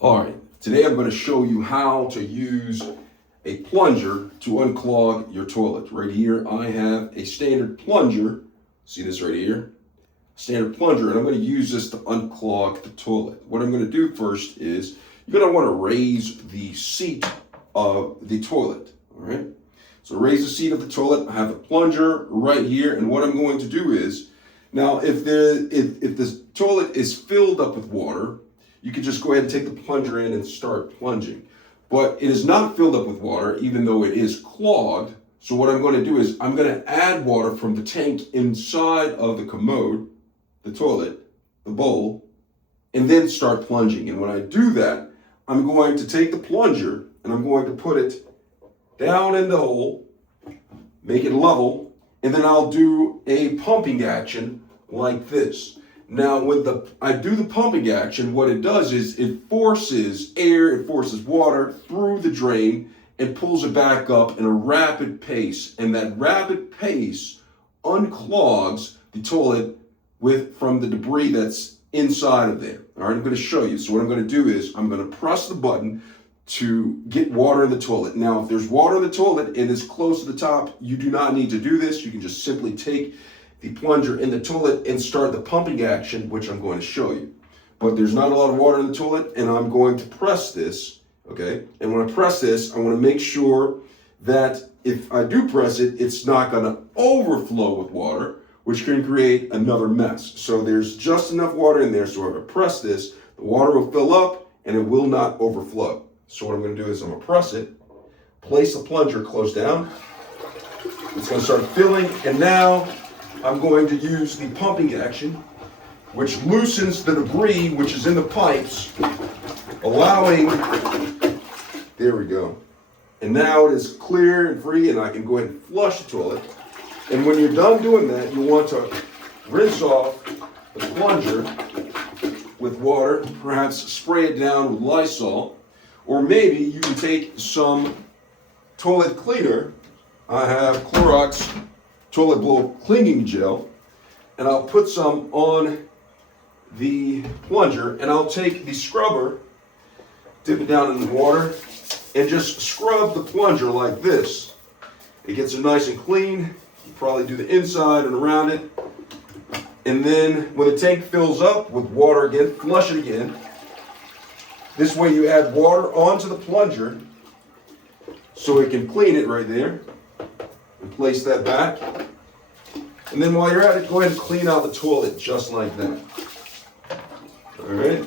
All right, today I'm going to show you how to use a plunger to unclog your toilet. Right here, I have a standard plunger. See this right here? Standard plunger, and I'm going to use this to unclog the toilet. What I'm going to do first is you're going to want to raise the seat of the toilet. All right, so raise the seat of the toilet. I have a plunger right here, and what I'm going to do is now if the toilet is filled up with water, you can just go ahead and take the plunger in and start plunging. But it is not filled up with water, even though it is clogged. So what I'm going to do is I'm going to add water from the tank inside of the commode, the toilet, the bowl, and then start plunging. And when I do that, I'm going to take the plunger and I'm going to put it down in the hole, make it level, and then I'll do a pumping action like this. Now, when I do the pumping action, what it does is it forces air, it forces water through the drain and pulls it back up in a rapid pace. And that rapid pace unclogs the toilet from the debris that's inside of there. All right, I'm going to show you. So what I'm going to do is I'm going to press the button to get water in the toilet. Now, if there's water in the toilet and it's close to the top, you do not need to do this. You can just simply take the plunger in the toilet and start the pumping action, which I'm going to show you. But there's not a lot of water in the toilet, and I'm going to press this, okay? And when I press this, I want to make sure that if I do press it, it's not going to overflow with water, which can create another mess. So there's just enough water in there, so if I press this, the water will fill up and it will not overflow. So what I'm going to do is I'm going to press it, place the plunger close down. It's going to start filling, and now I'm going to use the pumping action, which loosens the debris which is in the pipes, allowing, there we go. And now it is clear and free, and I can go ahead and flush the toilet. And when you're done doing that, you want to rinse off the plunger with water, perhaps spray it down with Lysol, or maybe you can take some toilet cleaner. I have Clorox toilet bowl cleaning gel, and I'll put some on the plunger, and I'll take the scrubber, dip it down in the water, and just scrub the plunger like this. It gets it nice and clean. You probably do the inside and around it. And then when the tank fills up with water again, flush it again. This way you add water onto the plunger so it can clean it right there. And place that back. And then while you're at it, go ahead and clean out the toilet just like that. All right.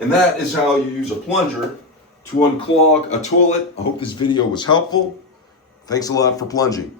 And that is how you use a plunger to unclog a toilet. I hope this video was helpful. Thanks a lot for plunging.